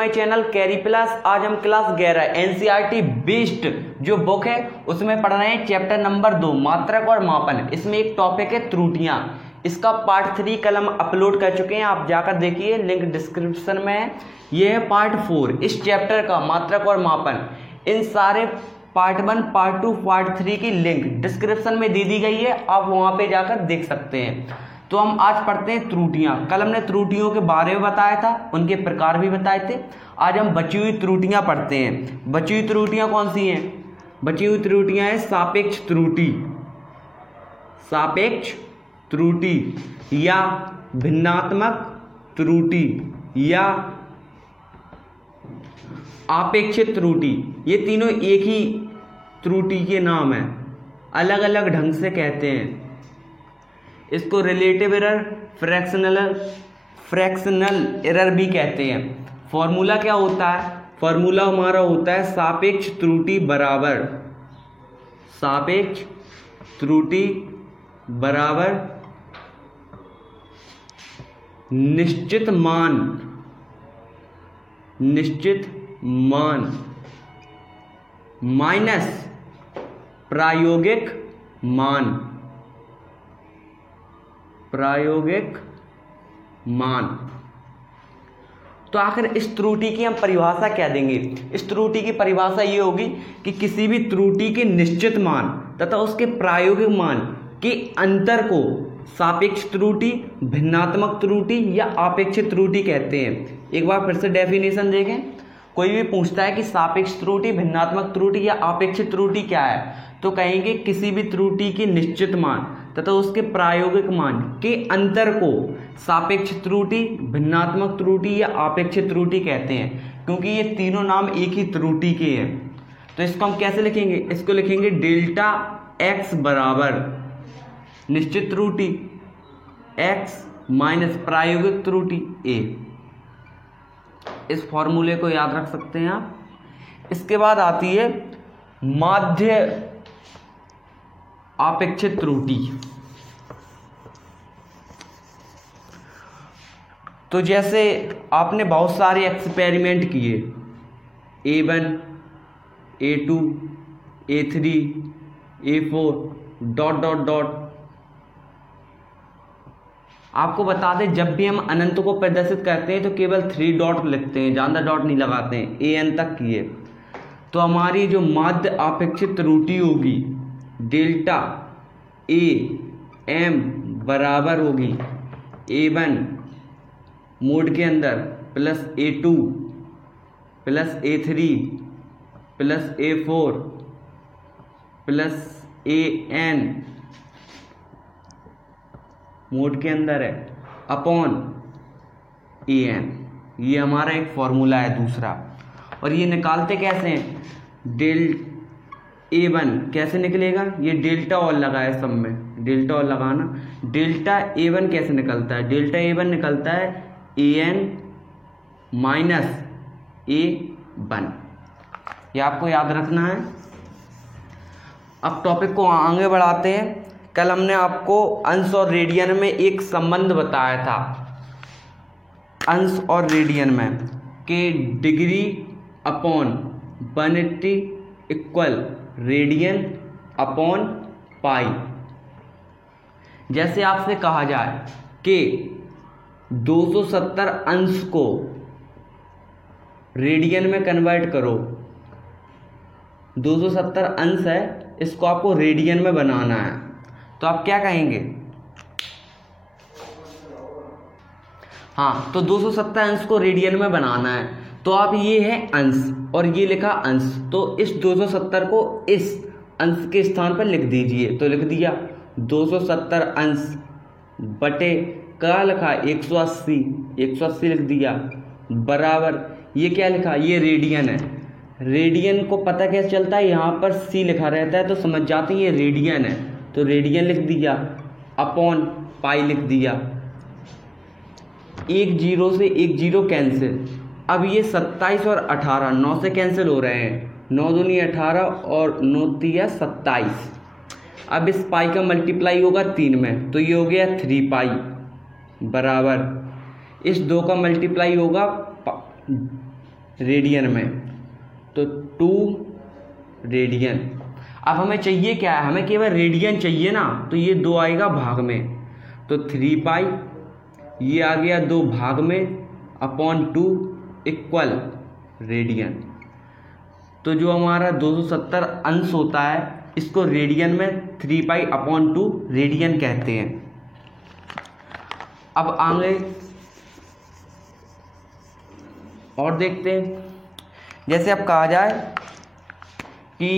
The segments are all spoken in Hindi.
My channel carry plus. आज हम क्लास 11 एनसीईआरटी बेस्ड जो बुक है उसमें पढ़ रहे हैं चैप्टर नंबर 2 मात्रक और मापन। इसमें एक टॉपिक है त्रुटियां। इसका पार्ट 3 कल हम अपलोड कर चुके हैं, आप जाकर देखिए, लिंक डिस्क्रिप्शन में है। ये है पार्ट 4 इस चैप्टर का, मात्रक और मापन। इन सारे पार्ट 1, पार्ट 2, पार्ट 3 की लिंक डिस्क्रिप्शन में दे दी गई है, आप वहां पे जाकर देख सकते हैं। तो हम आज पढ़ते हैं त्रुटियां। कल हमने त्रुटियों के बारे में बताया था, उनके प्रकार भी बताए थे। आज हम बची हुई त्रुटियां पढ़ते हैं। बची हुई त्रुटियां कौन सी हैं? बची हुई त्रुटियां हैं सापेक्ष त्रुटि, सापेक्ष त्रुटि या भिन्नात्मक त्रुटि या आपेक्षिक त्रुटि। ये तीनों एक ही त्रुटि के नाम हैं, अलग अलग ढंग से कहते हैं। इसको रिलेटिव एरर, फ्रैक्शनल एरर भी कहते हैं। फॉर्मूला क्या होता है? फॉर्मूला हमारा होता है सापेक्ष त्रुटि बराबर, सापेक्ष त्रुटि बराबर निश्चित मान, निश्चित मान माइनस प्रायोगिक मान, प्रायोगिक मान। तो आखिर इस त्रुटि की हम परिभाषा क्या देंगे? इस त्रुटि की परिभाषा ये होगी कि किसी भी त्रुटि के निश्चित मान तथा उसके प्रायोगिक मान के अंतर को सापेक्ष त्रुटि, भिन्नात्मक त्रुटि या आपेक्षिक त्रुटि कहते हैं। एक बार फिर से डेफिनेशन देखें। कोई भी पूछता है कि सापेक्ष त्रुटि, भिन्नात्मक त्रुटि या आपेक्षिक त्रुटि क्या है, तो कहेंगे किसी भी त्रुटि के निश्चित मान तथा उसके प्रायोगिक मान के अंतर को सापेक्ष त्रुटि, भिन्नात्मक त्रुटि या आपेक्षिक त्रुटि कहते हैं, क्योंकि ये तीनों नाम एक ही त्रुटि के हैं। तो इसको हम कैसे लिखेंगे? इसको लिखेंगे डेल्टा एक्स बराबर निश्चित त्रुटि एक्स माइनस प्रायोगिक त्रुटि ए। इस फॉर्मूले को याद रख सकते हैं आप। इसके बाद आती है माध्य आपेक्षिक त्रुटि। तो जैसे आपने बहुत सारे एक्सपेरिमेंट किए, A1, A2, A3, A4 dot dot dot. आपको बता दें, जब भी हम अनंत को प्रदर्शित करते हैं तो केवल 3 डॉट लिखते हैं, ज़्यादा डॉट नहीं लगाते हैं। an तक किए तो हमारी जो माध्य आपेक्षिक त्रुटि होगी डेल्टा ए एम बराबर होगी A1 मोड के अंदर plus A2 plus A3 plus A4 plus AN mode के अंदर है अपॉन AN। ये हमारा एक फॉर्मूला है दूसरा। और ये निकालते कैसे हैं? A1 कैसे निकलेगा? ये डेल्टा और लगाए सब में, डेल्टा और लगाना। डेल्टा A1 कैसे निकलता है? डेल्टा A1 निकलता है AN माइनस A1। ये आपको याद रखना है। अब टॉपिक को आगे बढ़ाते हैं। कल हमने आपको अंश और रेडियन में एक संबंध बताया था, अंश और रेडियन में कि degree upon 180 equal radian upon pi. जैसे आपसे कहा जाए कि 270 अंश को रेडियन में कन्वर्ट करो, 270 अंश है, इसको आपको रेडियन में बनाना है, तो आप क्या कहेंगे? हाँ, तो 270 अंश को रेडियन में बनाना है, तो आप ये है अंश और ये लिखा अंश, तो इस 270 को इस अंश के स्थान पर लिख दीजिए। तो लिख दिया 270 अंश बटे क्या लिखा? 180, 180 लिख दिया बराबर ये क्या लिखा? ये रेडियन है। रेडियन को पता कैसे चलता है? यहाँ पर C लिखा रहता है तो समझ जाते हैं ये रेडियन है, तो रेडियन लिख दिया अपॉन पाई लिख दिया। एक जीरो से एक जीरो कैंसिल। अब ये 27 और 18 9 से कैंसिल हो रहे हैं, 9 दूनी 18 और 9 तिया 27। अब इस पाई का मल्टीप्लाई होगा 3 में, तो ये हो गया 3 पाई बराबर इस 2 का मल्टीप्लाई होगा रेडियन में, तो 2 रेडियन। अब हमें चाहिए क्या है, हमें केवल रेडियन चाहिए ना, तो ये 2 आएगा भाग में, तो 3 पाई, ये आ गया 2 भाग में अपॉन 2 इक्वल रेडियन। तो जो हमारा 270 अंश होता है इसको रेडियन में 3 पाई अपॉन 2 रेडियन कहते हैं। अब आगे और देखते हैं, जैसे अब कहा जाए कि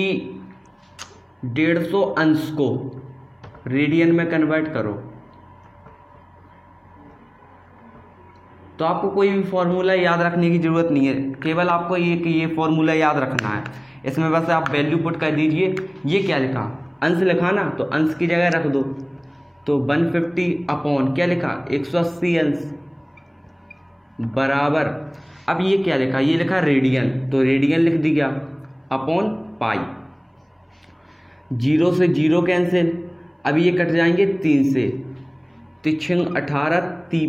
150 अंश को रेडियन में कन्वर्ट करो, तो आपको कोई भी फॉर्मूला याद रखने की ज़रूरत नहीं है, केवल आपको ये फॉर्मूला याद रखना है। इसमें बस आप वैल्यू पुट कर दीजिए। ये क्या लिखा, अंश लिखा ना, तो अंश की जगह रख दो, तो 150 अपॉन क्या लिखा 180 अंश बराबर, अब ये क्या लिखा, ये लिखा रेडियन, तो रेडियन लिख दिया अपॉन पाई। 0 से 0 कैंसिल, अब ये कट जाएंगे 3 से, 3 18 3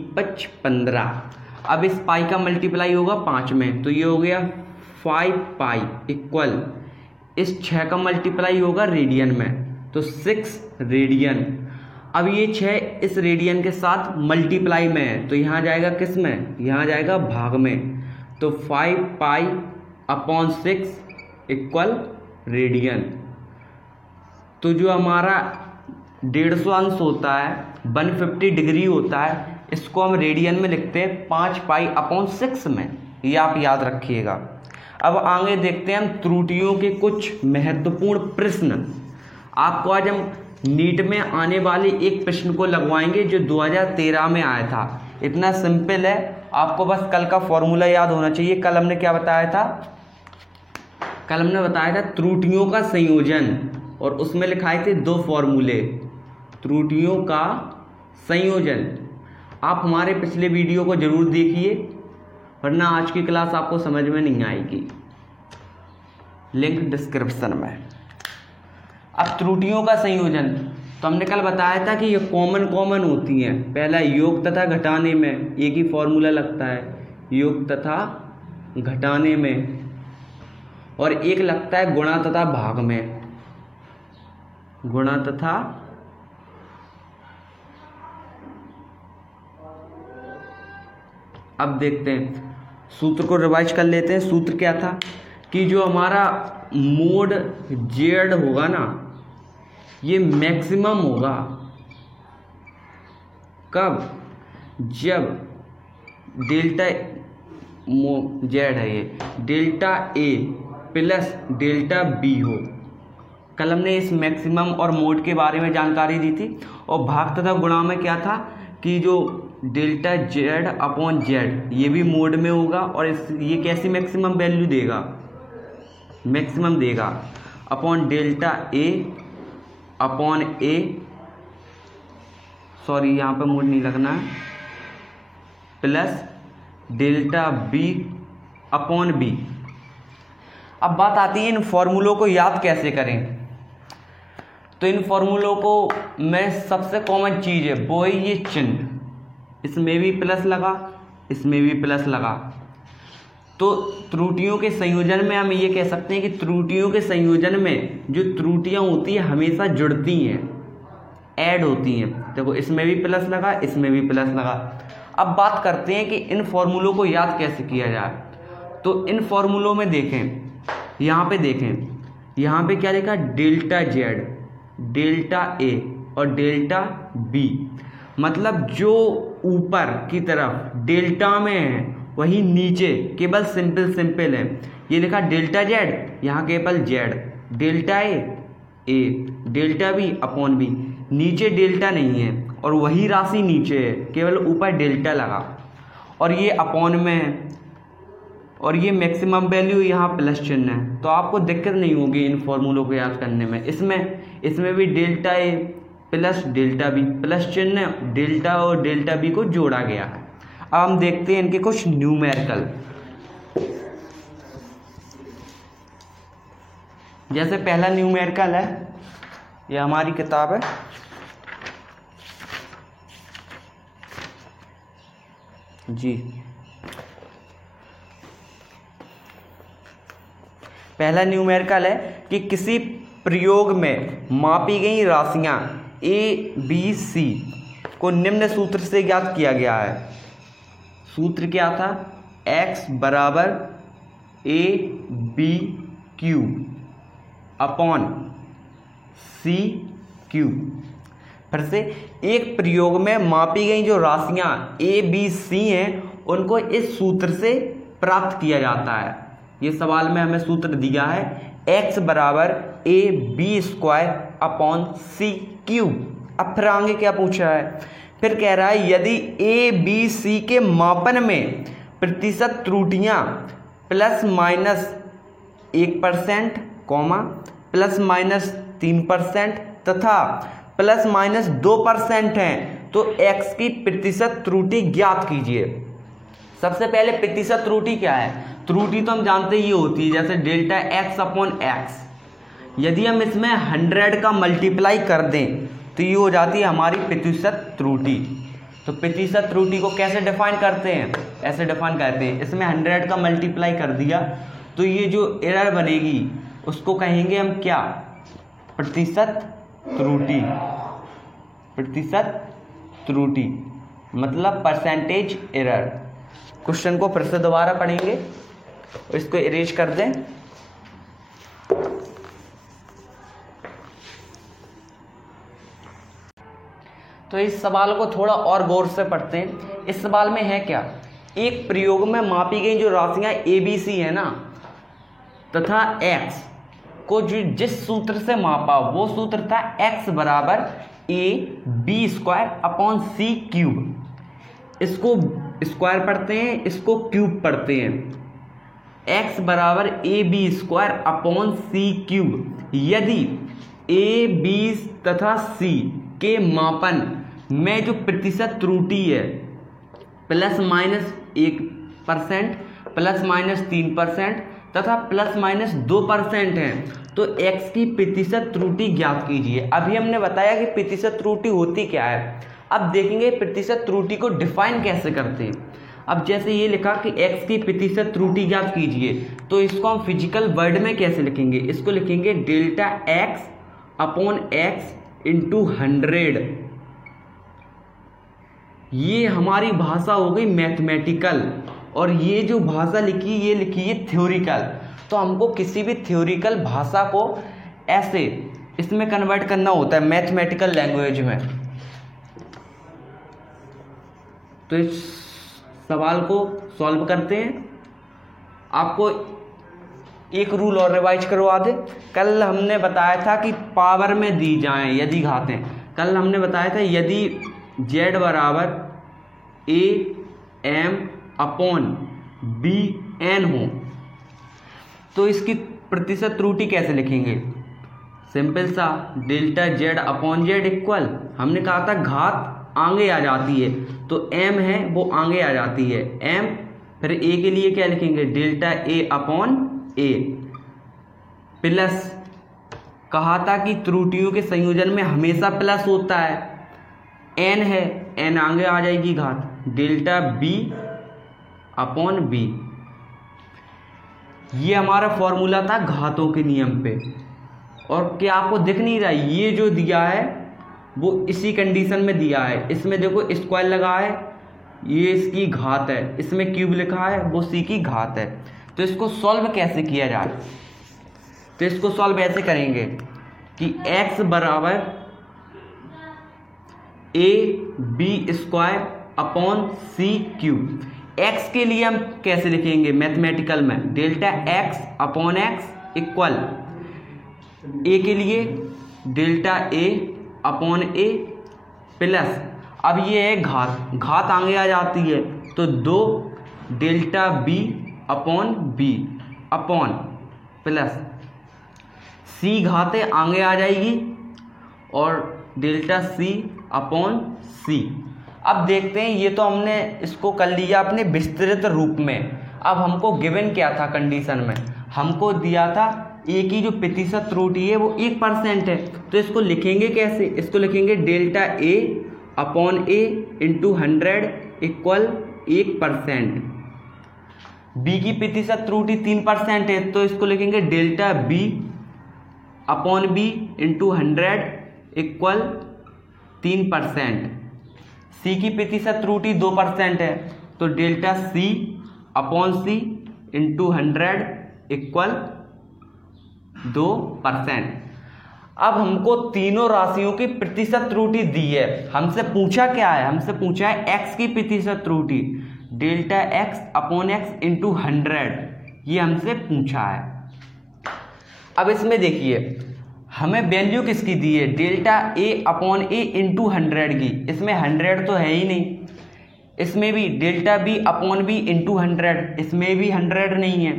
15। अब इस पाई का मल्टीप्लाई होगा 5 में, तो ये हो गया 5 पाई इक्वल, इस 6 का मल्टीप्लाई होगा रेडियन में, तो 6 रेडियन। अब ये 6 इस रेडियन के साथ मल्टीप्लाई में है, तो यहाँ जाएगा किस में, यहाँ जाएगा भाग में, तो 5 पाई अपॉन 6 इक्वल रेडियन। तो जो हमारा 150 अंश होता है 150 डिग्री होता है, इसको हम रेडियन में लिखते हैं 5 पाई अपॉन 6 में, ये आप याद रखिएगा। अब आगे देखते हैं हम त्रुटियों के कुछ महत्वपूर्ण प्रश्न। आपको आज हम नीट में आने वाले एक प्रश्न को लगवाएंगे जो 2013 में आया था। इतना सिंपल है, आपको बस कल का फॉर्मूला याद होना चाहिए। कल हमने क्या बताया था, कल हमने बताया था त्रुटियों का संयोजन, और उसमें लिखाए थे 2 फॉर्मूले, त्रुटियों का संयोजन। आप हमारे पिछले वीडियो को जरूर देखिए, वरना आज की क्लास आपको समझ में नहीं आएगी, लिंक डिस्क्रिप्शन में। अब त्रुटियों का संयोजन, तो हमने कल बताया था कि ये कॉमन होती हैं। पहला योग तथा घटाने में, एक ही फॉर्मूला लगता है, योग तथा घटाने में, और एक लगता है गुणा तथा भाग में, गुणा तथा अब देखते हैं सूत्र को रिवाइज कर लेते हैं। सूत्र क्या था कि जो हमारा मोड जेड होगा ना, ये मैक्सिमम होगा कब, जब डेल्टा जेड है ये delta A plus delta B हो। कल हमने इस मैक्सिमम और मोड के बारे में जानकारी दी थी। और भाग तथा गुणा में क्या था कि जो डेल्टा जेड अपॉन जेड ये भी मोड में होगा, और ये कैसी मैक्सिमम वैल्यू देगा, मैक्सिमम देगा upon delta A upon A, sorry यहाँ पे मोड नहीं लगना है, plus delta B upon B. अब बात आती है इन फॉर्मूलों को याद कैसे करें। तो इन फॉर्मूलों को मैं सबसे कॉमन चीज़ है वो है ये चिन्ह, इसमें भी प्लस लगा, इसमें भी प्लस लगा। तो त्रुटियों के संयोजन में हम ये कह सकते हैं कि त्रुटियों के संयोजन में जो त्रुटियां होती हैं हमेशा जुड़ती हैं, ऐड होती हैं। देखो इसमें भी प्लस लगा, इसमें भी प्लस लगा। अब बात करते हैं कि इन फॉर्मूलों को याद कैसे किया जाए। तो इन फॉर्मूलों में देखें, यहाँ पे देखें, यहाँ पे क्या लिखा, डेल्टा जेड, डेल्टा ए और डेल्टा बी, मतलब जो ऊपर की तरफ डेल्टा में है वही नीचे केवल सिंपल है। ये लिखा डेल्टा जेड, यहाँ केवल Z, delta A delta B upon B, नीचे डेल्टा नहीं है और वही राशि नीचे है, केवल ऊपर डेल्टा लगा, और ये अपॉन में है, और ये मैक्सिमम वैल्यू यहाँ प्लस चिन्ह है। तो आपको दिक्कत नहीं होगी इन फॉर्मूलों को याद करने में। इसमें भी delta A plus delta B plus चिन्ह, डेल्टा और डेल्टा बी को जोड़ा गया है। अब हम देखते हैं इनके कुछ न्यूमेरिकल। जैसे पहला न्यूमेरिकल है, ये हमारी किताब है, जी पहला न्यूमेरिकल है कि किसी प्रयोग में मापी गई राशियां ए बी सी को निम्न सूत्र से ज्ञात किया गया है। सूत्र क्या था? x बराबर A B Q upon C Q. फिर से, एक प्रयोग में मापी गई जो राशियां ए बी सी हैं उनको इस सूत्र से प्राप्त किया जाता है। ये सवाल में हमें सूत्र दिया है x बराबर A B square upon C cube. अब फिर आगे क्या पूछा है? फिर कह रहा है यदि ए बी सी के मापन में प्रतिशत त्रुटियां ±1% ±3% तथा ±2% हैं तो x की प्रतिशत त्रुटि ज्ञात कीजिए। सबसे पहले प्रतिशत त्रुटि क्या है? त्रुटि तो हम जानते ही होती है, जैसे डेल्टा x अपॉन एक्स। यदि हम इसमें 100 का मल्टीप्लाई कर दें तो ये हो जाती है हमारी प्रतिशत त्रुटि। तो प्रतिशत त्रुटि को कैसे डिफाइन करते हैं? ऐसे डिफाइन करते हैं, इसमें 100 का मल्टीप्लाई कर दिया तो ये जो एरर बनेगी उसको कहेंगे हम क्या? प्रतिशत त्रुटि। प्रतिशत त्रुटि मतलब परसेंटेज एरर। क्वेश्चन को फिर से दोबारा पढ़ेंगे, इसको इरेज कर दें। तो इस सवाल को थोड़ा और गौर से पढ़ते हैं। इस सवाल में है क्या? एक प्रयोग में मापी गई जो राशियां ए बी सी है ना, तथा x को जो जिस सूत्र से मापा वो सूत्र था x बराबर A B square upon C cube. इसको स्क्वायर पढ़ते हैं, इसको क्यूब पढ़ते हैं। x बराबर A B square upon C cube. यदि ए बी तथा सी के मापन में जो प्रतिशत त्रुटि है ±1% ±3% तथा ±2% है तो x की प्रतिशत त्रुटि ज्ञात कीजिए। अभी हमने बताया कि प्रतिशत त्रुटि होती क्या है। अब देखेंगे प्रतिशत त्रुटि को डिफाइन कैसे करते हैं। अब जैसे ये लिखा कि x की प्रतिशत त्रुटि ज्ञात कीजिए, तो इसको हम फिजिकल वर्ड में कैसे लिखेंगे? इसको लिखेंगे delta x upon x into 100। ये हमारी भाषा हो गई मैथमेटिकल, और ये जो भाषा लिखी ये लिखी है थ्योरिकल। तो हमको किसी भी थ्योरिकल भाषा को ऐसे इसमें कन्वर्ट करना होता है मैथमेटिकल लैंग्वेज में। तो इस सवाल को सॉल्व करते हैं। आपको एक रूल और रिवाइज करवा दे। कल हमने बताया था कि पावर में दी जाएं यदि घातें। कल हमने बताया था यदि z बराबर a m upon b n हो तो इसकी प्रतिशत त्रुटि कैसे लिखेंगे? सिंपल सा, delta z upon z equal, हमने कहा था घात आगे आ जाती है तो m है वो आगे आ जाती है m। फिर a के लिए क्या लिखेंगे? Delta a upon a plus, कहा था कि त्रुटियों के संयोजन में हमेशा प्लस होता है, n है n आगे आ जाएगी घात, डेल्टा b अपॉन b। ये हमारा फॉर्मूला था घातों के नियम पे। और क्या आपको दिख नहीं रहा? ये जो दिया है वो इसी कंडीशन में दिया है। इसमें देखो स्क्वायर लगा है, ये इसकी घात है, इसमें क्यूब लिखा है वो सी की घात है। तो इसको सॉल्व कैसे किया जाए? तो इसको सॉल्व ऐसे करेंगे कि x बराबर A B square upon C cube. x के लिए हम कैसे लिखेंगे मैथमेटिकल में? Delta x upon x equal, a के लिए delta a upon a plus, अब ये है घात, घात आगे आ जाती है तो 2 delta b upon b upon plus c घातें आगे आ जाएगी और डेल्टा c अपॉन c। अब देखते हैं, ये तो हमने इसको कर लिया अपने विस्तृत रूप में। अब हमको गिवन क्या था कंडीशन में? हमको दिया था ए की जो प्रतिशत त्रुटि है वो 1% है। तो इसको लिखेंगे कैसे? इसको लिखेंगे डेल्टा ए अपॉन ए इंटू 100 इक्वल 1%। बी की प्रतिशत त्रुटि 3% है, तो इसको लिखेंगे delta B upon B into 100 equal 3%। C की प्रतिशत त्रुटि 2% है, तो डेल्टा सी अपॉन सी इंटू 100 इक्वल 2%। अब हमको तीनों राशियों की प्रतिशत त्रुटि दी है। हमसे पूछा क्या है? हमसे पूछा है एक्स की प्रतिशत त्रुटि, delta x upon x into 100, ये हमसे पूछा है। अब इसमें देखिए हमें वैल्यू किसकी दी है? Delta A upon A into 100 की। इसमें 100 तो है ही नहीं। इसमें भी delta B upon B into 100, इसमें भी 100 नहीं है।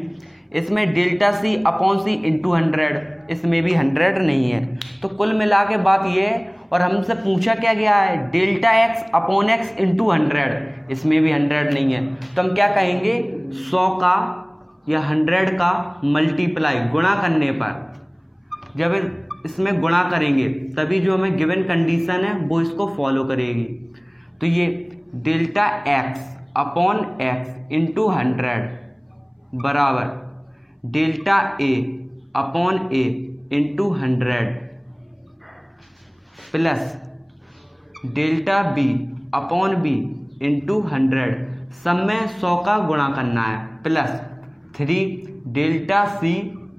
इसमें डेल्टा सी अपॉन सी इंटू 100, इसमें भी 100 नहीं है। तो कुल मिला के बात ये है, और हमसे पूछा क्या गया है? Delta x upon x into 100, इसमें भी 100 नहीं है। तो हम क्या कहेंगे? 100 का या 100 का मल्टीप्लाई गुणा करने पर, जब इसमें गुणा करेंगे तभी जो हमें गिवन कंडीशन है वो इसको फॉलो करेगी। तो ये delta x upon x into 100 बराबर डेल्टा ए अपॉन ए into 100 plus delta B upon B into 100, सब में 100 का गुणा करना है, प्लस 3 डेल्टा सी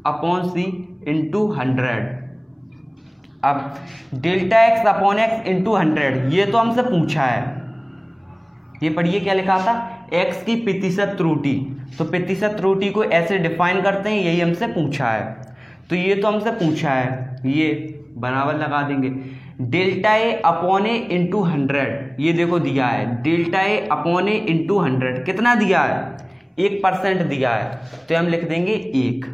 अपॉन सी इंटू 100। अब delta x upon x into 100 ये तो हमसे पूछा है। ये पढ़िए क्या लिखा था? एक्स की प्रतिशत त्रुटि। तो प्रतिशत त्रुटि को ऐसे डिफाइन करते हैं, यही हमसे पूछा है। तो ये तो हमसे पूछा है, ये बराबर लगा देंगे delta A upon A into 100। ये देखो दिया है delta A upon A into 100, कितना दिया है? 1% दिया है, तो हम लिख देंगे 1।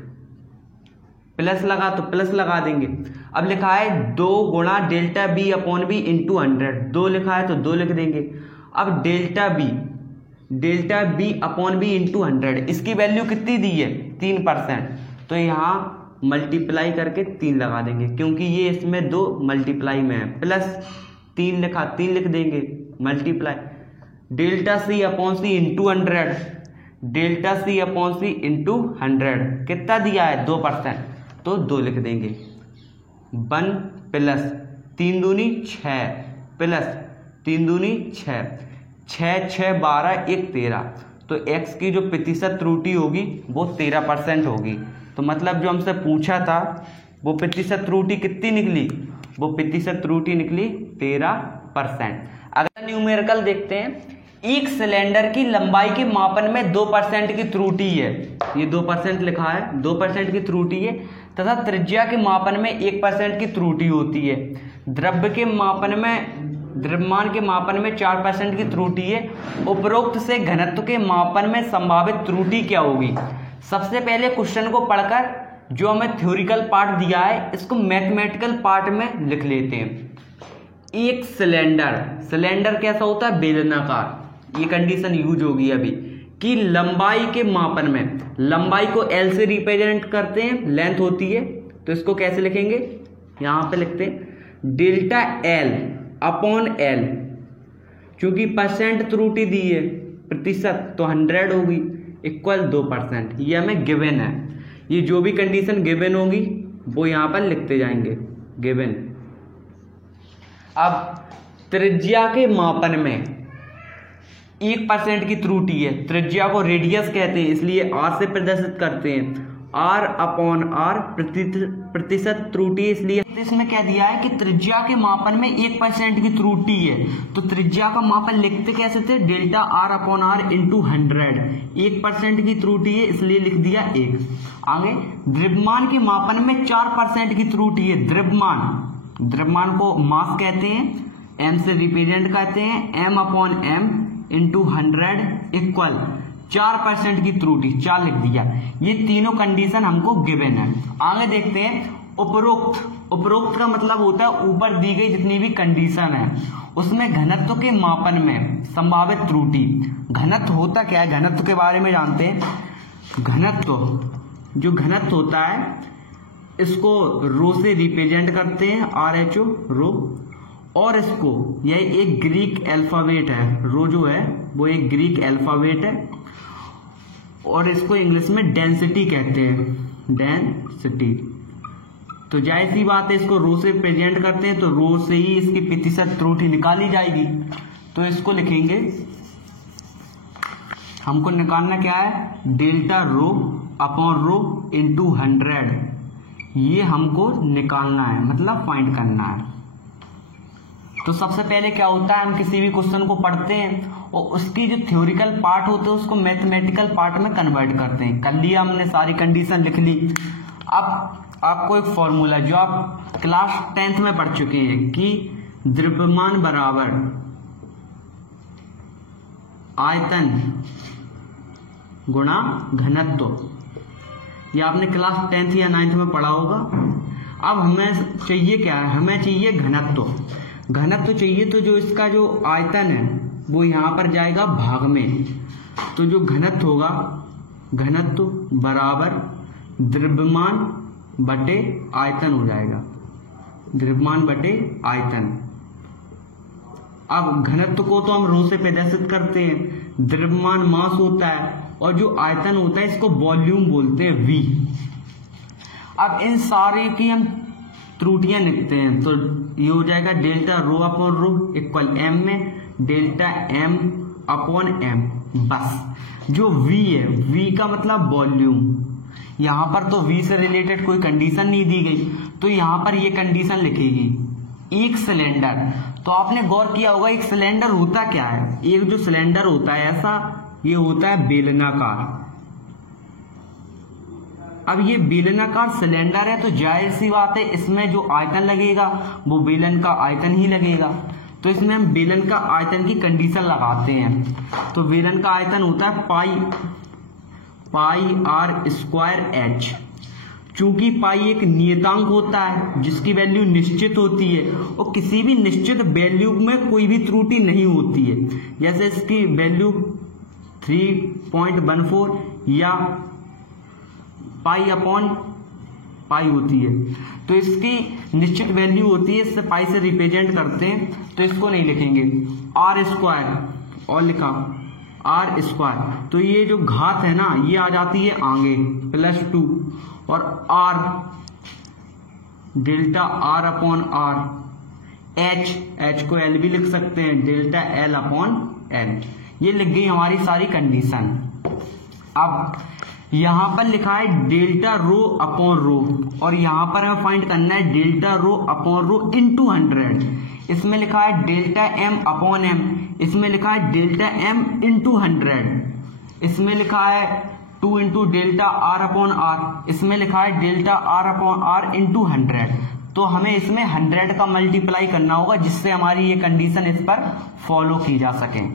प्लस लगा तो प्लस लगा देंगे। अब लिखा है 2 गुणा delta B upon B into 100, 2 लिखा है तो 2 लिख देंगे। अब delta B upon B into 100, इसकी वैल्यू कितनी दी है? 3%, तो यहाँ मल्टीप्लाई करके 3 लगा देंगे, क्योंकि ये इसमें 2 मल्टीप्लाई में है। प्लस 3 लिखा, 3 लिख देंगे मल्टीप्लाई डेल्टा सी अपॉन सी इंटू 100, डेल्टा सी अपॉन सी इंटू 100 कितना दिया है? 2%, तो 2 लिख देंगे। 1 प्लस 3 दूनी 6 प्लस 3 दूनी 6, 6 6 12 1 13, तो x की जो प्रतिशत त्रुटि होगी वो 13% होगी। तो मतलब जो हमसे पूछा था वो प्रतिशत त्रुटि कितनी निकली? वो प्रतिशत त्रुटि निकली 13%। अगला न्यूमेरिकल देखते हैं। एक सिलेंडर की लंबाई के मापन में 2% की त्रुटि है, ये 2% लिखा है, 2% की त्रुटि है, तथा त्रिज्या के मापन में 1% की त्रुटि होती है। द्रव्यमान के मापन में 4% की त्रुटि है। उपरोक्त से घनत्व के मापन में संभावित त्रुटि क्या होगी? सबसे पहले क्वेश्चन को पढ़कर जो हमें थ्योरिकल पार्ट दिया है इसको मैथमेटिकल पार्ट में लिख लेते हैं। एक सिलेंडर कैसा होता है? बेलनाकार। ये कंडीशन यूज होगी अभी कि लंबाई के मापन में, लंबाई को L से रिप्रेजेंट करते हैं, लेंथ होती है, तो इसको कैसे लिखेंगे? यहाँ पे लिखते हैं डेल्टा L अपॉन L, क्योंकि परसेंट त्रुटि दी है प्रतिशत, तो 100 होगी इक्वल 2%। ये हमें गिवन है। ये जो भी कंडीशन गिवन होगी वो यहाँ पर लिखते जाएंगे गिवन। अब त्रिज्या के मापन में 1% की त्रुटि है, त्रिज्या को रेडियस कहते हैं, इसलिए R से प्रदर्शित करते हैं। R अपॉन R प्रतिशत त्रुटि, इसलिए इसमें क्या दिया है कि त्रिज्या के मापन में 1% की त्रुटि है, तो त्रिज्या का मापन लिखते कैसे थे? Delta R upon R into 100, 1% की त्रुटि है इसलिए लिख दिया 1। आगे द्रव्यमान के मापन में 4% की त्रुटि है। द्रव्यमान को मास कहते हैं, m से रिप्रेजेंट करते हैं, m upon m into 100 equal 4% की त्रुटि, 4 लिख दिया। ये तीनों कंडीशन हमको गिवन है। आगे देखते हैं उपरोक्त का मतलब होता है ऊपर दी गई जितनी भी कंडीशन है उसमें घनत्व के मापन में संभावित त्रुटि। घनत्व होता क्या है? घनत्व के बारे में जानते हैं। जो घनत्व होता है इसको रो से रिप्रेजेंट करते हैं, RHO रो, और इसको यह एक ग्रीक अल्फाबेट है, रो जो है वो एक ग्रीक अल्फाबेट है, और इसको इंग्लिश में डेंसिटी कहते हैं, डेंसिटी। तो जाहिर सी बात है इसको रो से प्रेजेंट करते हैं तो रो से ही इसकी प्रतिशत त्रुटि निकाली जाएगी। तो इसको लिखेंगे, हमको निकालना क्या है, delta rho upon rho into 100, ये हमको निकालना है, मतलब फाइंड करना है। तो सबसे पहले क्या होता है, हम किसी भी क्वेश्चन को पढ़ते हैं और उसकी जो थ्योरिकल पार्ट होते हैं उसको मैथमेटिकल पार्ट में कन्वर्ट करते हैं। कर लिया हमने, सारी कंडीशन लिख ली। अब आपको एक फॉर्मूला जो आप क्लास 10th में पढ़ चुके हैं कि द्रव्यमान बराबर आयतन गुणा घनत्व, ये आपने क्लास 10th या 9th में पढ़ा होगा। अब हमें चाहिए क्या है, हमें चाहिए घनत्व। घनत्व चाहिए तो जो इसका जो आयतन है वो यहां पर जाएगा भाग में। तो जो घनत्व होगा, घनत्व बराबर द्रव्यमान बटे आयतन हो जाएगा, द्रव्यमान बटे आयतन। अब घनत्व को तो हम रो से प्रदर्शित करते हैं, द्रव्यमान मास होता है और जो आयतन होता है इसको वॉल्यूम बोलते हैं, V। अब इन सारे की हम त्रुटियां लिखते हैं तो ये हो जाएगा delta rho upon rho equal m में डेल्टा m अपॉन m। बस जो V है, V का मतलब वॉल्यूम, यहां पर तो V से रिलेटेड कोई कंडीशन नहीं दी गई तो यहां पर ये कंडीशन लिखेगी, एक सिलेंडर। तो आपने गौर किया होगा एक सिलेंडर होता क्या है, एक जो सिलेंडर होता है ऐसा, ये होता है बेलनाकार। अब ये बेलनाकार सिलेंडर है तो जाहिर सी बात है इसमें जो आयतन लगेगा वो बेलन का आयतन ही लगेगा। तो इसमें हम बेलन का आयतन की कंडीशन लगाते हैं। तो बेलन का आयतन होता है पाई r स्क्वायर h। चूंकि पाई एक नियतांक होता है जिसकी वैल्यू निश्चित होती है और किसी भी निश्चित वैल्यू में कोई भी त्रुटि नहीं होती है, जैसे इसकी वैल्यू 3.14 या पाई अपॉन पाई होती है, तो इसकी निश्चित वैल्यू होती है, इससे पाई से रिप्रेजेंट करते हैं। तो इसको नहीं लिखेंगे आर स्क्वायर और लिखा आर स्क्वायर, तो ये जो घात है ना ये आ जाती है आगे +2 और R delta R upon R, H को एल भी लिख सकते हैं, डेल्टा एल अपॉन एल। ये लिख गई हमारी सारी कंडीशन। अब यहां पर लिखा है डेल्टा रो अपॉन रो और यहां पर हमें फाइंड करना है delta rho upon rho into 100। इसमें लिखा है डेल्टा एम अपॉन एम, इसमें लिखा है डेल्टा एम इंटू 100, इसमें लिखा है 2 into delta R upon R, इसमें लिखा है delta R upon R into 100। तो हमें इसमें 100 का मल्टीप्लाई करना होगा जिससे हमारी ये कंडीशन इस पर फॉलो की जा सके।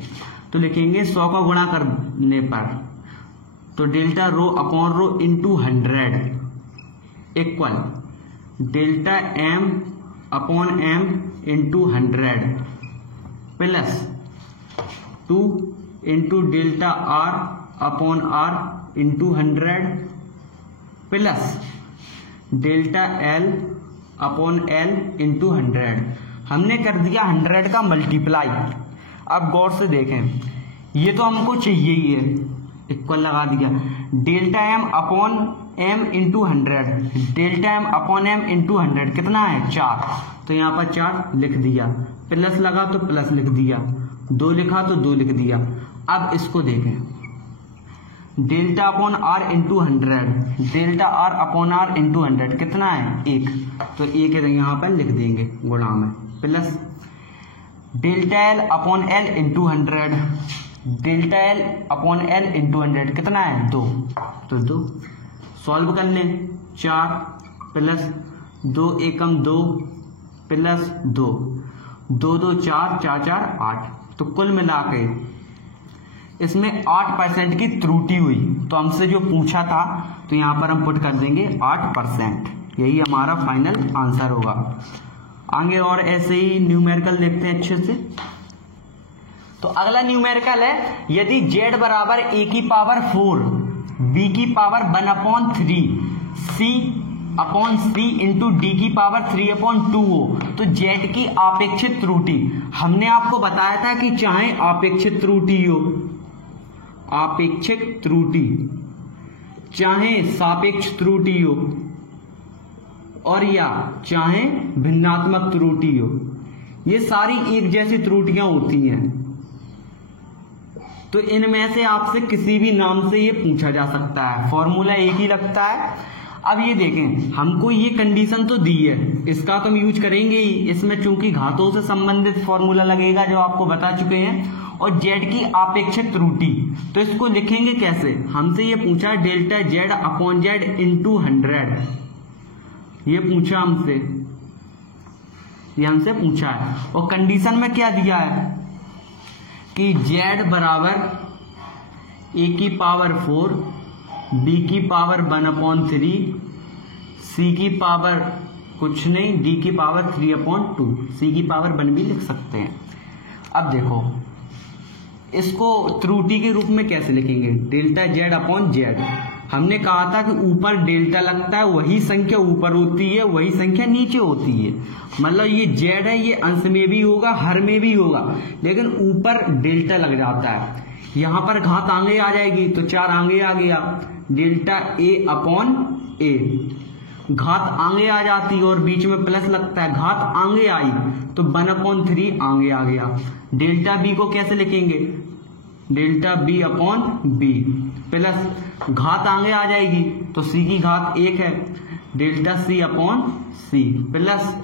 तो लिखेंगे 100 का गुणा करने पर, तो delta rho upon rho into 100 equal delta M upon M into 100 plus 2 into delta R upon R into 100 plus delta L upon L into 100। हमने कर दिया 100 का मल्टीप्लाई। अब गौर से देखें, ये तो हमको चाहिए ही है, इक्वल लगा दिया delta M upon M into 100, delta M upon M into 100 कितना है 4, तो यहाँ पर 4 लिख दिया, प्लस लगा तो प्लस लिख दिया, 2 लिखा तो 2 लिख दिया। अब इसको देखें, delta upon R into 100, delta R upon R into 100 कितना है 1, तो 1 यहाँ पर लिख देंगे गुणा में, plus delta L upon L into 100, delta L upon L into 100 कितना है 2, तो 2 सॉल्व कर लें, 4 प्लस 2 एकम 2 प्लस 2, 2 2 4 4 4 8, तो कुल मिला के इसमें 8% की त्रुटि हुई। तो हमसे जो पूछा था तो यहाँ पर हम पुट कर देंगे 8%, यही हमारा फाइनल आंसर होगा। आगे और ऐसे ही न्यूमेरिकल देखते हैं अच्छे से। तो अगला न्यूमेरिकल है, यदि z बराबर a की पावर 4 b की power 1/3 c upon c into D की पावर 3/2 हो तो z की आपेक्षिक त्रुटि। हमने आपको बताया था कि चाहे आपेक्षिक त्रुटि हो, आपेक्षिक त्रुटि चाहे सापेक्ष त्रुटि हो और या चाहे भिन्नात्मक त्रुटि हो, ये सारी एक जैसी त्रुटियां होती हैं। तो इनमें से आपसे किसी भी नाम से ये पूछा जा सकता है, फॉर्मूला एक ही लगता है। अब ये देखें, हमको ये कंडीशन तो दी है, इसका तो हम यूज करेंगे ही। इसमें चूंकि घातों से संबंधित फॉर्मूला लगेगा जो आपको बता चुके हैं, और जेड की आपेक्षिक त्रुटि, तो इसको लिखेंगे कैसे। हमसे ये पूछा delta Z upon Z into 100, ये पूछा हमसे, ये हमसे पूछा है। और कंडीशन में क्या दिया है कि z बराबर a की पावर 4, b की पावर 1/3, c की पावर कुछ नहीं, d की पावर 3/2, c की पावर 1 भी लिख सकते हैं। अब देखो इसको त्रुटि के रूप में कैसे लिखेंगे, डेल्टा जेड अपॉन जेड। हमने कहा था कि ऊपर डेल्टा लगता है, वही संख्या ऊपर होती है, वही संख्या नीचे होती है। मतलब ये जेड है, ये अंश में भी होगा, हर में भी होगा, लेकिन ऊपर डेल्टा लग जाता है। यहां पर घात आगे आ जाएगी तो 4 आगे आ गया, डेल्टा ए अपॉन ए। घात आगे आ जाती और बीच में प्लस लगता है, घात आगे आई तो 1/3 आगे आ गया। डेल्टा बी को कैसे लिखेंगे, delta B upon B, plus घात आगे आ जाएगी तो सी की घात 1 है, डेल्टा सी अपॉन सी, प्लस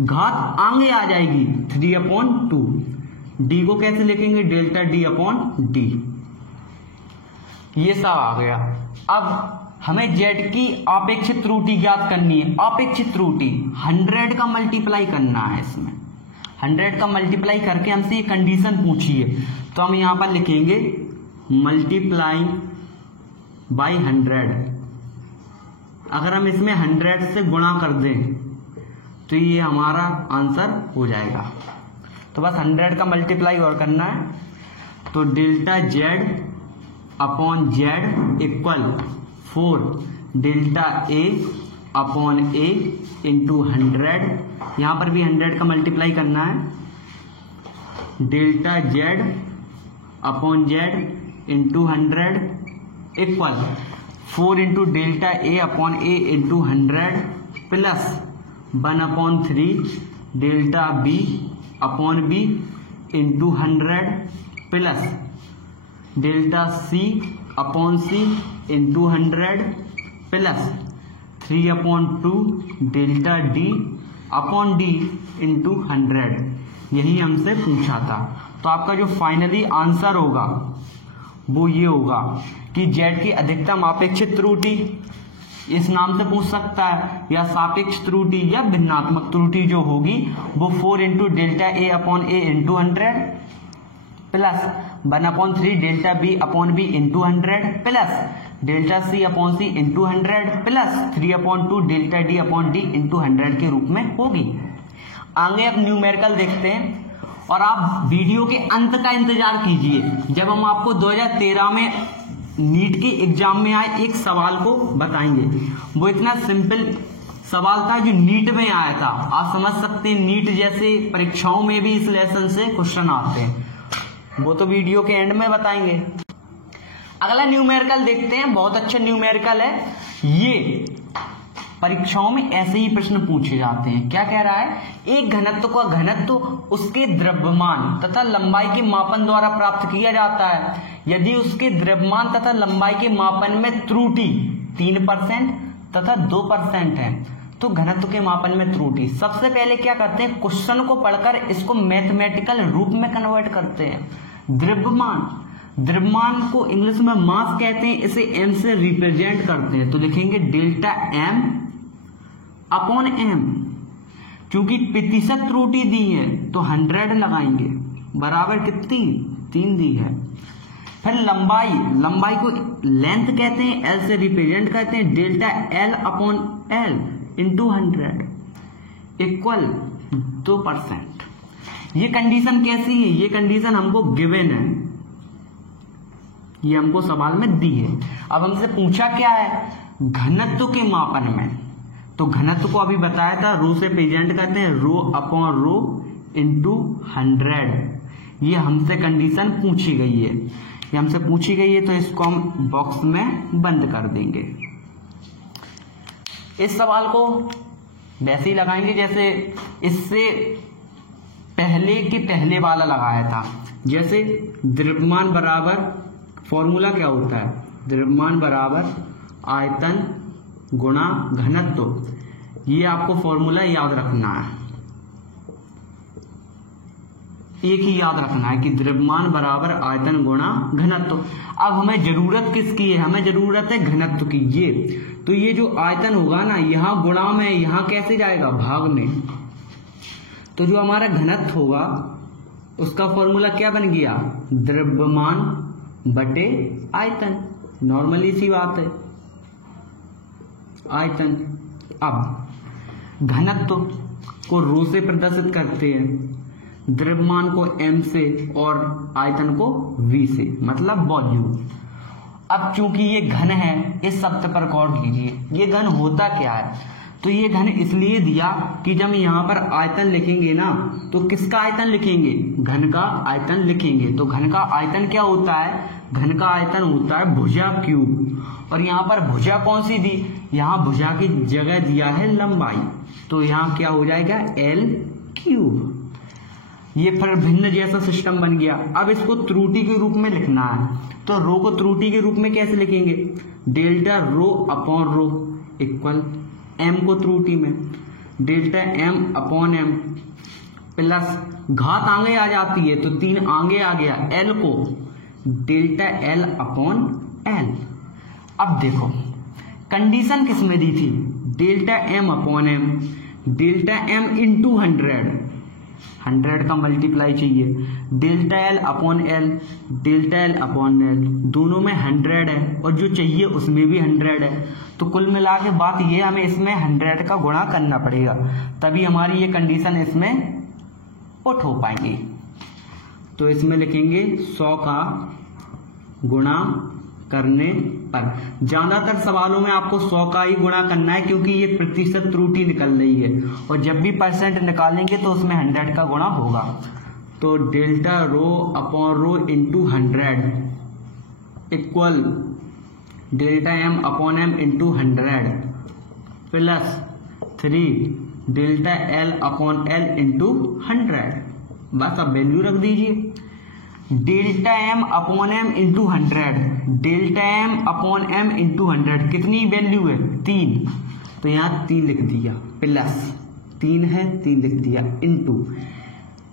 घात आगे आ जाएगी 3/2। डी को कैसे लिखेंगे, डेल्टा डी अपॉन डी। ये सब आ गया। अब हमें जेड की आपेक्षिक त्रुटि ज्ञात करनी है। आपेक्षिक त्रुटि 100 का मल्टीप्लाई करना है, इसमें 100 का मल्टीप्लाई करके हमसे ये कंडीशन पूछी है, तो हम यहां पर लिखेंगे मल्टीप्लाइंग बाई 100। अगर हम इसमें 100 से गुणा कर दें तो ये हमारा आंसर हो जाएगा। तो बस 100 का मल्टीप्लाई और करना है, तो delta Z upon z equal 4 delta ए अपॉन ए इंटू 100। यहां पर भी 100 का मल्टीप्लाई करना है, delta Z upon Z into 100 equal 4 into delta ए अपॉन ए into 100 plus 1/3 delta B upon B into 100 plus delta सी अपॉन सी into 100 plus 3/2 delta d upon d into 100। यही हमसे पूछा था। तो आपका जो फाइनली आंसर होगा वो ये होगा कि जेड की अधिकतम आपेक्षिक त्रुटि, इस नाम से पूछ सकता है, या सापेक्ष त्रुटि या भिन्नात्मक त्रुटि जो होगी वो 4 इंटू डेल्टा ए अपॉन ए into 100 plus 1/3 delta B upon B into 100 plus delta सी अपॉन सी into 100 plus 3/2 delta d upon d into 100 के रूप में होगी। आगे अब न्यूमेरिकल देखते हैं, और आप वीडियो के अंत का इंतजार कीजिए जब हम आपको 2013 में नीट के एग्जाम में आए एक सवाल को बताएंगे। वो इतना सिंपल सवाल था जो नीट में आया था। आप समझ सकते हैं नीट जैसे परीक्षाओं में भी इस लेसन से क्वेश्चन आते हैं, वो तो वीडियो के एंड में बताएंगे। अगला न्यूमेरिकल देखते हैं, बहुत अच्छा न्यूमेरिकल है। ये परीक्षाओं में ऐसे ही प्रश्न पूछे जाते हैं। क्या कह रहा है, एक घनत्व का घनत्व उसके द्रव्यमान तथा लंबाई के मापन द्वारा प्राप्त किया जाता है यदि उसके द्रव्यमान तथा लंबाई के मापन में त्रुटि 3% तथा 2% है। तो घनत्व के मापन में त्रुटि, सबसे पहले क्या करते हैं, क्वेश्चन को पढ़कर इसको मैथमेटिकल रूप में कन्वर्ट करते हैं। द्रव्यमान को इंग्लिश में मास कहते हैं, इसे m से रिप्रेजेंट करते हैं, तो लिखेंगे डेल्टा m अपॉन m। क्योंकि प्रतिशत त्रुटि दी है तो 100 लगाएंगे, बराबर कितनी, 3 दी है। फिर लंबाई को लेंथ कहते हैं, l से रिप्रेजेंट करते हैं, delta l upon l into 100 equal 2%। ये कंडीशन कैसी है, ये कंडीशन हमको गिवन है, ये हमको सवाल में दी है। अब हमसे पूछा क्या है, घनत्व के मापन में, तो घनत्व को अभी बताया था, रो से प्रेजेंट करते हैं, रो अपॉन रो इंटू 100। ये हमसे कंडीशन पूछी गई है। ये हमसे पूछी गई है तो इसको हम बॉक्स में बंद कर देंगे। इस सवाल को वैसे ही लगाएंगे जैसे इससे पहले के पहले वाला लगाया था। जैसे द्रव्यमान बराबर, फॉर्मूला क्या होता है, द्रव्यमान बराबर आयतन गुणा घनत्व। ये आपको फॉर्मूला याद रखना है, एक ही याद रखना है कि द्रव्यमान बराबर आयतन गुणा घनत्व। अब हमें जरूरत किसकी है, हमें जरूरत है घनत्व की। ये तो ये जो आयतन होगा ना, यहां गुणा में, यहां कैसे जाएगा, भाग में। तो जो हमारा घनत्व होगा उसका फॉर्मूला क्या बन गया, द्रव्यमान बटे आयतन। नॉर्मली सी बात है, आयतन। अब घनत्व को रो से प्रदर्शित करते हैं, द्रव्यमान को m से और आयतन को v से, मतलब वॉल्यूम। अब चूंकि ये घन है, इस शब्द पर गौर कीजिए, ये घन होता क्या है, तो ये घन इसलिए दिया कि जब यहाँ पर आयतन लिखेंगे ना, तो किसका आयतन लिखेंगे, घन का आयतन लिखेंगे। तो घन का आयतन क्या होता है, घन का आयतन होता है भुजा क्यूब। और यहाँ पर भुजा कौन सी दी, यहाँ भुजा की जगह दिया है लंबाई, तो यहाँ क्या हो जाएगा, l क्यूब। ये फिर भिन्न जैसा सिस्टम बन गया। अब इसको त्रुटि के रूप में लिखना है, तो रो को त्रुटि के रूप में कैसे लिखेंगे, delta rho upon rho equal m को त्रुटि में delta m upon m plus घात आगे आ जाती है तो 3 आगे आ गया, l को डेल्टा l अपॉन l। अब देखो कंडीशन किसमें दी थी, delta m upon m, delta m into 100 का मल्टीप्लाई चाहिए, delta L upon L, delta L upon L, दोनों में 100 है और जो चाहिए उसमें भी 100 है। तो कुल मिला के बात ये, हमें इसमें 100 का गुणा करना पड़ेगा, तभी हमारी ये कंडीशन इसमें पुट हो पाएंगी। तो इसमें लिखेंगे 100 का गुणा करने पर। ज्यादातर सवालों में आपको 100 का ही गुणा करना है, क्योंकि ये प्रतिशत त्रुटि निकल रही है, और जब भी परसेंट निकालेंगे तो उसमें 100 का गुणा होगा। तो delta rho upon rho into 100 equal delta M upon M into 100 plus 3 delta L upon L into 100। बस अब वैल्यू रख दीजिए, delta M upon M into 100, delta M upon M into 100 कितनी वैल्यू है, 3, तो यहाँ 3 लिख दिया, प्लस 3 है 3 लिख दिया, इंटू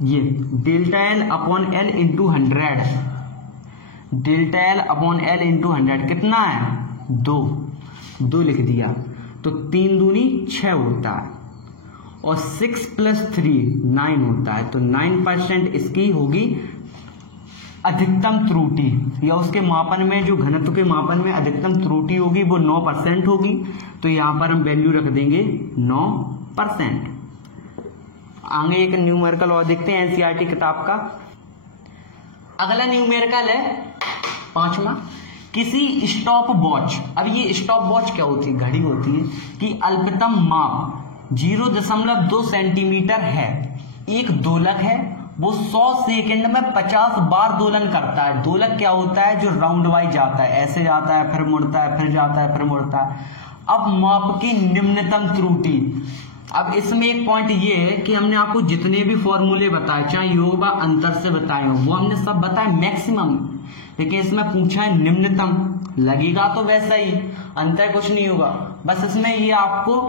ये delta L upon L into 100, delta L upon L into 100 कितना है, 2 लिख दिया। तो 3 दूनी 6 होता है और 6 प्लस 3 9 होता है। तो 9% इसकी होगी अधिकतम त्रुटि, या उसके मापन में, जो घनत्व के मापन में अधिकतम त्रुटि होगी वो 9% होगी। तो यहां पर हम वैल्यू रख देंगे 9%। आगे एक न्यूमेरिकल और देखते हैं एनसीईआरटी किताब का। अगला न्यूमेरिकल है 5वां, किसी स्टॉप वॉच। अब ये स्टॉप वॉच क्या होती है, घड़ी होती है, कि अल्पतम माप 0.2 सेंटीमीटर है, एक दोलक है, वो 100 सेकंड में 50 बार दोलन करता है। दोलक क्या होता है, जो राउंड वाइज जाता है, ऐसे जाता है फिर मुड़ता है, फिर जाता है फिर मुड़ता है। अब माप की निम्नतम त्रुटि। अब इसमें एक पॉइंट ये है कि हमने आपको जितने भी फॉर्मूले बताए, चाहे योग व अंतर से बताए हो, वो हमने सब बताए मैक्सिमम, लेकिन इसमें पूछा है निम्नतम। लगेगा तो वैसा ही, अंतर कुछ नहीं होगा, बस इसमें ये आपको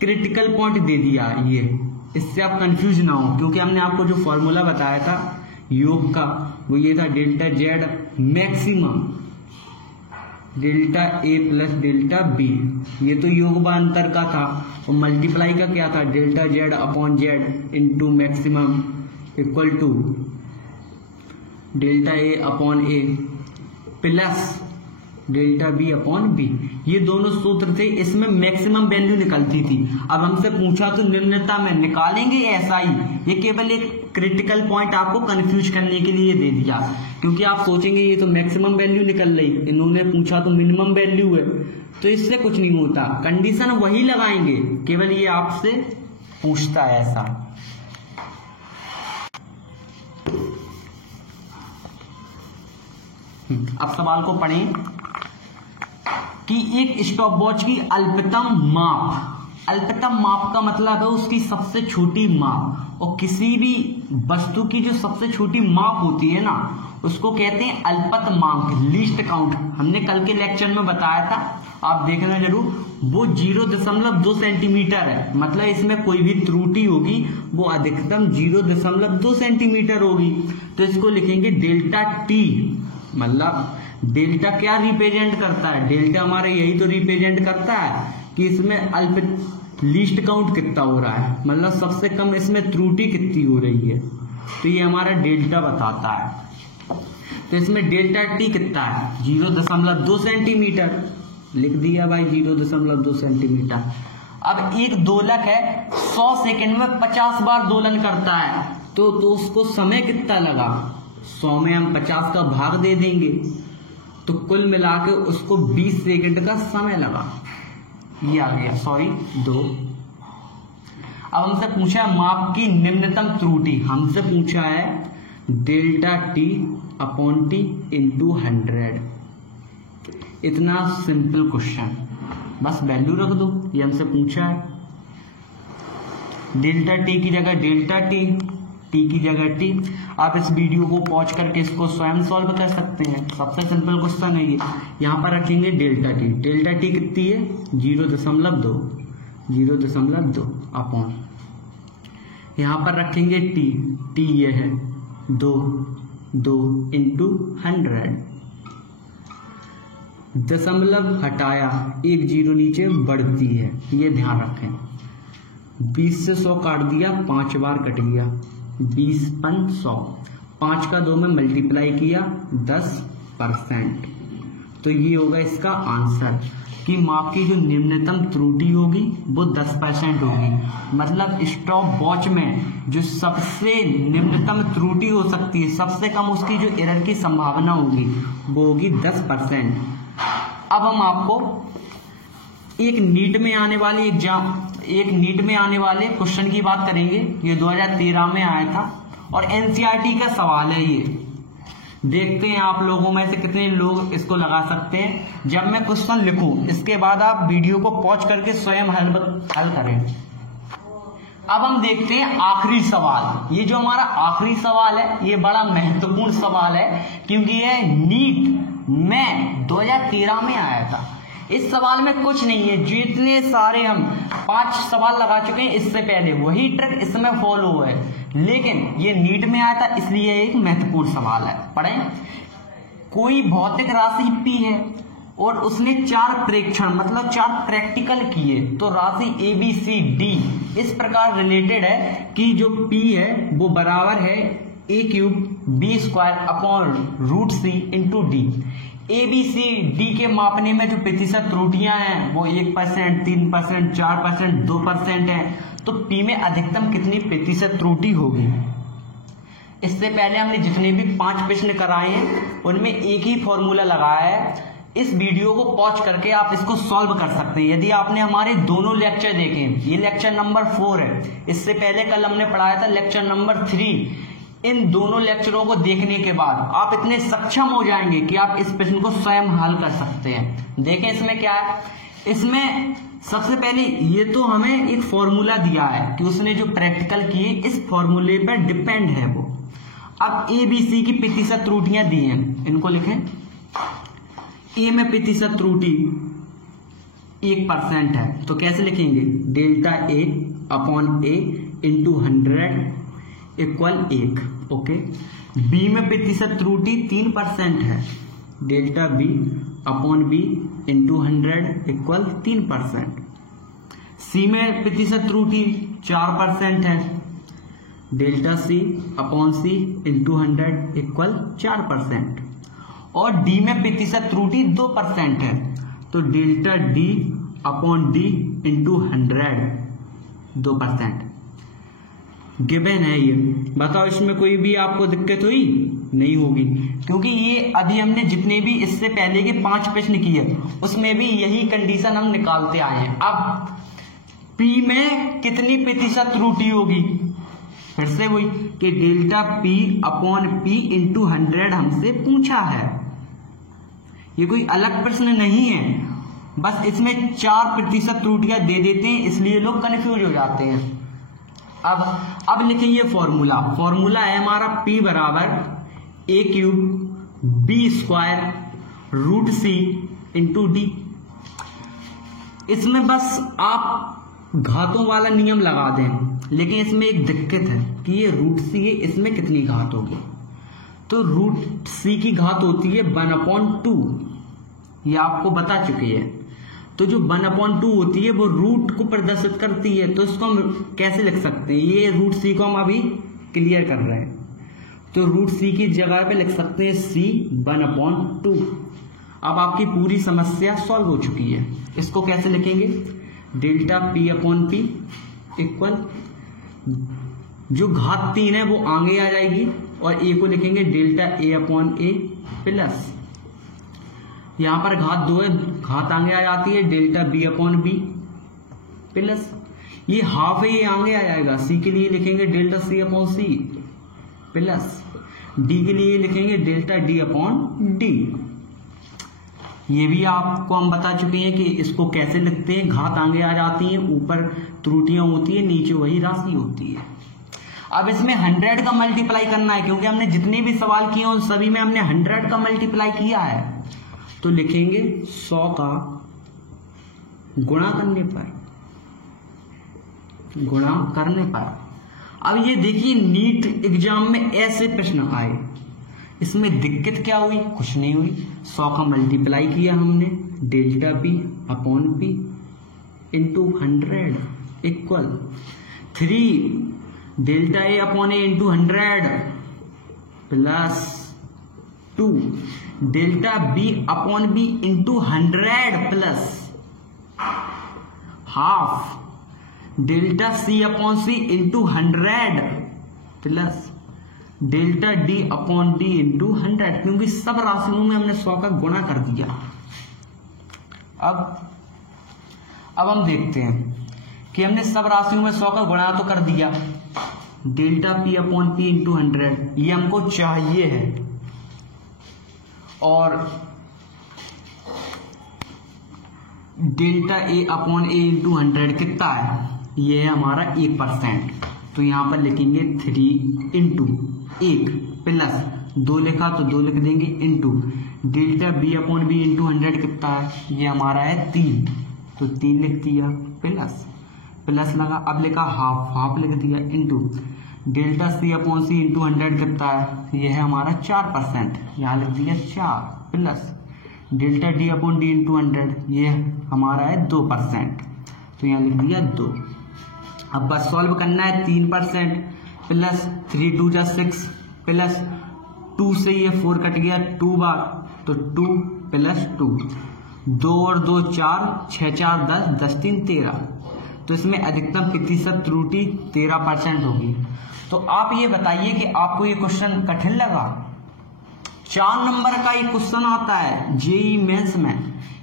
क्रिटिकल पॉइंट दे दिया, ये इससे आप कंफ्यूज ना हो, क्योंकि हमने आपको जो फॉर्मूला बताया था योग का वो ये था, delta Z maximum delta A plus delta B, ये तो योग व अंतर का था। और मल्टीप्लाई का क्या था, delta Z upon Z into maximum equal to delta A upon A plus delta B upon B. ये दोनों सूत्र थे, इसमें मैक्सिमम वैल्यू निकलती थी। अब हमसे पूछा तो निम्नता में निकालेंगे ऐसा ही, ये केवल एक क्रिटिकल पॉइंट आपको कंफ्यूज करने के लिए दे दिया, क्योंकि आप सोचेंगे ये तो मैक्सिमम वैल्यू निकल रही, इन्होंने पूछा तो मिनिमम वैल्यू है, तो इससे कुछ नहीं होता, कंडीशन वही लगाएंगे, केवल ये आपसे पूछता है ऐसा। अब सवाल को पढ़ें कि एक स्टॉपवॉच की अल्पतम माप का मतलब है उसकी सबसे छोटी माप, और किसी भी वस्तु की जो सबसे छोटी माप होती है ना उसको कहते हैं अल्पतमांक, लीस्ट काउंट। हमने कल के लेक्चर में बताया था, आप देखना जरूर। वो 0.2 सेंटीमीटर है, मतलब इसमें कोई भी त्रुटि होगी वो अधिकतम 0.2 सेंटीमीटर होगी। तो इसको लिखेंगे डेल्टा टी। मतलब डेल्टा क्या रिप्रेजेंट करता है? डेल्टा हमारा यही तो रिप्रेजेंट करता है कि इसमें लीस्ट काउंट कितना हो रहा है, मतलब सबसे कम इसमें त्रुटि कितनी हो रही है। तो ये हमारा डेल्टा बताता है। तो इसमें डेल्टा टी कितना है? 0.2 सेंटीमीटर। लिख दिया भाई 0.2 सेंटीमीटर। अब एक दोलक है 100 सेकंड में 50 बार दोलन करता है, तो उसको समय कितना लगा? 100 में हम 50 का भाग दे देंगे तो कुल मिला के उसको 20 सेकंड का समय लगा। ये आ गया, सॉरी 2। अब हमसे पूछा है माप की निम्नतम त्रुटि। हमसे पूछा है delta T upon T into 100। इतना सिंपल क्वेश्चन, बस वैल्यू रख दो। ये हमसे पूछा है डेल्टा टी की जगह डेल्टा टी, टी की जगह टी। आप इस वीडियो को पॉज करके इसको स्वयं सॉल्व कर सकते हैं। सबसे सिंपल क्वेश्चन है ये। यहाँ पर रखेंगे डेल्टा टी। डेल्टा टी कितनी है? 0.2 अपॉन, यहाँ पर रखेंगे टी। टी ये है 2 इंटू 100। दशमलव हटाया, एक जीरो नीचे बढ़ती है, ये ध्यान रखें। 20 से 100 काट दिया, 5 बार कट गया, 20 × 100। 5 का 2 में मल्टीप्लाई किया 10%। तो ये होगा इसका आंसर कि माप की जो निम्नतम त्रुटि होगी वो 10% होगी। मतलब स्टॉप वॉच में जो सबसे निम्नतम त्रुटि हो सकती है, सबसे कम उसकी जो एरर की संभावना होगी वो होगी 10%। अब हम आपको एक नीट में आने वाले क्वेश्चन की बात करेंगे। ये 2013 में आया था और एनसीईआरटी का सवाल है। ये देखते हैं आप लोगों में से कितने लोग इसको लगा सकते हैं। जब मैं क्वेश्चन लिखूं इसके बाद आप वीडियो को पॉज करके स्वयं हल करें। अब हम देखते हैं आखिरी सवाल। ये जो हमारा आखिरी सवाल है ये बड़ा महत्वपूर्ण सवाल है, क्योंकि ये नीट में 2013 में आया था। इस सवाल में कुछ नहीं है, जितने सारे हम 5 सवाल लगा चुके हैं इससे पहले वही ट्रिक इसमें फॉलो है, लेकिन ये नीट में आया था इसलिए एक महत्वपूर्ण सवाल है। पढ़ें। कोई भौतिक राशि P है और उसने 4 प्रेक्षण मतलब 4 प्रैक्टिकल किए, तो राशि ABCD इस प्रकार रिलेटेड है कि जो P है वो बराबर है A³ B² upon √C into D। ABCD के मापने में जो प्रतिशत त्रुटियां हैं वो 1%, 3%, 4%, 2% है। तो P में अधिकतम कितनी प्रतिशत त्रुटि होगी? इससे पहले हमने जितने भी 5 प्रश्न कराए हैं उनमें एक ही फॉर्मूला लगाया है। इस वीडियो को पॉज करके आप इसको सॉल्व कर सकते हैं। यदि आपने हमारे दोनों लेक्चर देखे, ये लेक्चर नंबर 4 है, इससे पहले कल हमने पढ़ाया था लेक्चर नंबर 3। इन दोनों लेक्चरों को देखने के बाद आप इतने सक्षम हो जाएंगे कि आप इस प्रश्न को स्वयं हल कर सकते हैं। देखें इसमें क्या है। इसमें सबसे पहले ये तो हमें एक फॉर्मूला दिया है कि उसने जो प्रैक्टिकल किए इस फॉर्मूले पर डिपेंड है वो। अब ABC की प्रतिशत त्रुटियां दी हैं, इनको लिखें। A में प्रतिशत त्रुटि 1% है, तो कैसे लिखेंगे? Delta A upon A into 100 equal 1। Okay. B में प्रतिशत त्रुटि 3% है, delta B upon B into 100 equal 3%। C में प्रतिशत त्रुटि 4% है, delta C upon C into 100 equal 4%। और D में प्रतिशत त्रुटि 2% है, तो delta D upon D into 100 2%। Given है ये। बताओ इसमें कोई भी आपको दिक्कत हुई? नहीं होगी, क्योंकि ये अभी हमने जितने भी इससे पहले के 5 प्रश्न किए उसमें भी यही कंडीशन हम निकालते आए हैं। अब P में कितनी प्रतिशत त्रुटि होगी? फिर से वही कि delta P upon P into 100 हमसे पूछा है। ये कोई अलग प्रश्न नहीं है, बस इसमें 4% त्रुटियां दे देते हैं, इसलिए लोग कंफ्यूज हो जाते हैं। अब लिखेंगे फॉर्मूला है हमारा P बराबर a³ b² √c × d। इसमें बस आप घातों वाला नियम लगा दें, लेकिन इसमें एक दिक्कत है कि ये √c है, इसमें कितनी घात होगी? तो √c की घात होती है 1/2, ये आपको बता चुकी है। तो जो 1/2 होती है वो रूट को प्रदर्शित करती है, तो इसको हम कैसे लिख सकते हैं? ये √c को हम अभी क्लियर कर रहे हैं, तो √c की जगह पे लिख सकते हैं c 1/2। अब आपकी पूरी समस्या सॉल्व हो चुकी है। इसको कैसे लिखेंगे? डेल्टा P/P इक्वल, जो घात 3 है वो आगे आ जाएगी और a को लिखेंगे डेल्टा A/A प्लस, यहां पर घात 2 है, घात आगे आ जाती है डेल्टा B/B प्लस, ये हाफ है, ये आगे आ जाएगा। c के लिए लिखेंगे डेल्टा C/C प्लस, d के लिए लिखेंगे डेल्टा D/D। ये भी आपको हम बता चुके हैं कि इसको कैसे लिखते हैं। घात आगे आ जाती है, ऊपर त्रुटियां होती है, नीचे वही राशि होती है। अब इसमें 100 का मल्टीप्लाई करना है, क्योंकि हमने जितने भी सवाल किए उन सभी में हमने 100 का मल्टीप्लाई किया है। तो लिखेंगे 100 का गुणा करने पर। अब ये देखिए, नीट एग्जाम में ऐसे प्रश्न आए, इसमें दिक्कत क्या हुई? कुछ नहीं हुई। 100 का मल्टीप्लाई किया हमने, delta P/P × 100 equal 3 delta A/A × 100 plus 2 delta B/B × 100 plus half delta C/C × 100 plus delta D/D × 100, क्योंकि सब राशियों में हमने 100 का गुणा कर दिया। अब हम देखते हैं कि हमने सब राशियों में 100 का गुणा तो कर दिया, डेल्टा P/P × 100 ये हमको चाहिए है, और डेल्टा A/A × 100 कितना है? ये है हमारा 1%, तो यहां पर लिखेंगे 3 × 1 प्लस 2 लिखा तो 2 लिख देंगे इंटू डेल्टा B/B × 100 कितना है? ये हमारा है 3, तो 3 लिख दिया प्लस लगा, अब लिखा हाफ लिख दिया इंटू डेल्टा C/C × 100 कितना है? ये है हमारा 4%, यहाँ लिख दिया 4 प्लस डेल्टा D/D × 100 ये हमारा है 2%, तो यहाँ लिख दिया 2। अब बस सॉल्व करना है। 3% प्लस 3 2 जा 6 प्लस 2 से ये 4 कट गया 2 बार, तो 2 प्लस 2, 2 और 2 4, 6 4 10, 10 3 13, तो इसमें अधिकतम प्रतिशत त्रुटि 13% होगी। तो आप ये बताइए कि आपको ये क्वेश्चन कठिन लगा? 4 नंबर का ये क्वेश्चन आता है जेईई मेंस में,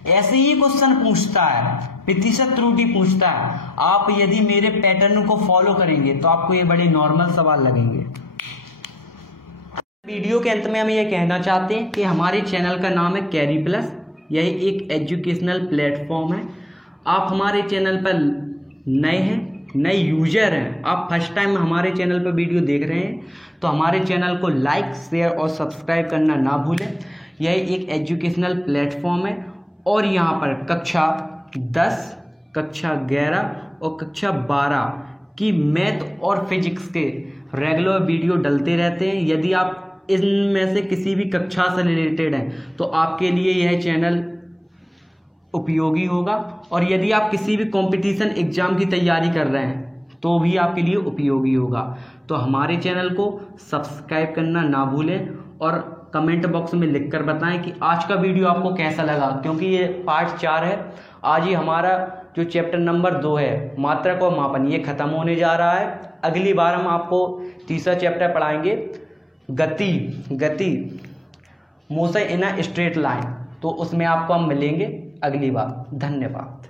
ऐसे ही क्वेश्चन पूछता है, प्रतिशत त्रुटि पूछता है। आप यदि मेरे पैटर्न को फॉलो करेंगे तो आपको ये बड़े नॉर्मल सवाल लगेंगे। वीडियो के अंत में हम ये कहना चाहते हैं कि हमारे चैनल का नाम है कैरी प्लस, यही एक एजुकेशनल प्लेटफॉर्म है। आप हमारे चैनल पर नए हैं, नए यूजर हैं, आप फर्स्ट टाइम हमारे चैनल पर वीडियो देख रहे हैं, तो हमारे चैनल को लाइक शेयर और सब्सक्राइब करना ना भूलें। यह एक एजुकेशनल प्लेटफॉर्म है और यहाँ पर कक्षा 10, कक्षा 11 और कक्षा 12 की मैथ और फिजिक्स के रेगुलर वीडियो डलते रहते हैं। यदि आप इनमें से किसी भी कक्षा से रिलेटेड हैं तो आपके लिए यह चैनल उपयोगी होगा, और यदि आप किसी भी कंपटीशन एग्जाम की तैयारी कर रहे हैं तो भी आपके लिए उपयोगी होगा। तो हमारे चैनल को सब्सक्राइब करना ना भूलें और कमेंट बॉक्स में लिखकर बताएं कि आज का वीडियो आपको कैसा लगा, क्योंकि ये पार्ट 4 है। आज ही हमारा जो चैप्टर नंबर 2 है मात्रक और मापन, ये खत्म होने जा रहा है। अगली बार हम आपको तीसरा चैप्टर पढ़ाएंगे गति motion in a straight line, तो उसमें आपको हम मिलेंगे अगली बार। धन्यवाद।